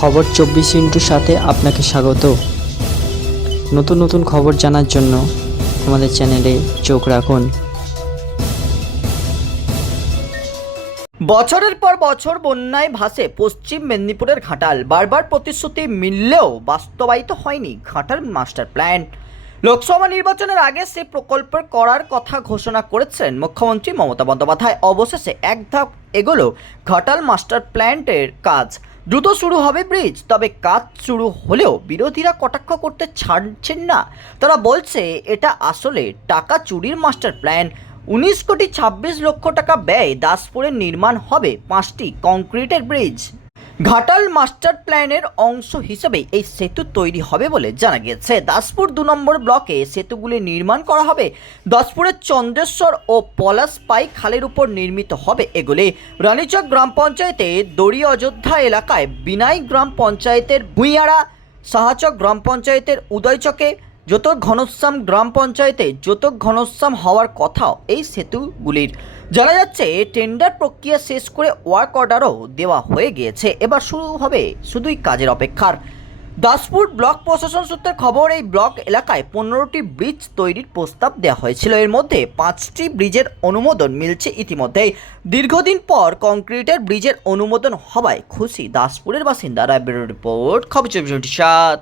খবর চব্বিশ ইন্টুর সাথে আপনাকে স্বাগত। নতুন নতুন খবর জানার জন্য আমাদের চ্যানেলে চোখ রাখুন। বছরের পর বছর বন্যায় ভাসে পশ্চিম মেদিনীপুরের ঘাটাল। বারবার প্রতিশ্রুতি মিললেও বাস্তবায়িত হয়নি ঘাটাল মাস্টার প্ল্যান। লোকসভা নির্বাচনের আগে সে প্রকল্প করার কথা ঘোষণা করেছেন মুখ্যমন্ত্রী মমতা বন্দ্যোপাধ্যায়। অবশেষে এক ধাপ এগোলো ঘাটাল মাস্টার প্ল্যান্টের কাজ। দ্রুত শুরু হবে ব্রিজ, তবে কাজ শুরু হলেও বিরোধীরা কটাক্ষ করতে ছাড়ছেন না। তারা বলছে, এটা আসলে টাকা চুরির মাস্টার প্ল্যান। উনিশ কোটি ছাব্বিশ লক্ষ টাকা ব্যয় দাসপুরে নির্মাণ হবে পাঁচটি কংক্রিটের ব্রিজ। ঘাটাল মাস্টার প্ল্যানের অংশ হিসেবে এই সেতু তৈরি হবে বলে জানা গিয়েছে। দাসপুর দু নম্বর ব্লকে সেতুগুলি নির্মাণ করা হবে। দাসপুরের চন্দ্রেশ্বর ও পলাশ পাই খালের উপর নির্মিত হবে এগুলি। রানীচক গ্রাম পঞ্চায়েতে দড়ি অযোধ্যা এলাকায় বিনাই গ্রাম পঞ্চায়েতের ভুইয়াড়া, সাহাচক গ্রাম পঞ্চায়েতের উদয়চকে যত ঘনশ্যাম গ্রাম পঞ্চায়েতে যত ঘনশ্যাম হওয়ার কথাও এই সেতুগুলির জানা যাচ্ছে টেন্ডার প্রক্রিয়া শেষ করে ওয়ার্ক অর্ডারও দেওয়া হয়ে গিয়েছে। এবার শুরু হবে শুধুই কাজের অপেক্ষার। দাসপুর ব্লক প্রশাসন সূত্রে খবর, এই ব্লক এলাকায় পনেরোটি ব্রিজ তৈরির প্রস্তাব দেওয়া হয়েছিল। এর মধ্যে পাঁচটি ব্রিজের অনুমোদন মিলছে ইতিমধ্যেই। দীর্ঘদিন পর কংক্রিটের ব্রিজের অনুমোদন হওয়ায় খুশি দাসপুরের বাসিন্দারা। ব্যুরো রিপোর্ট, খবর চব্বিশ সাত।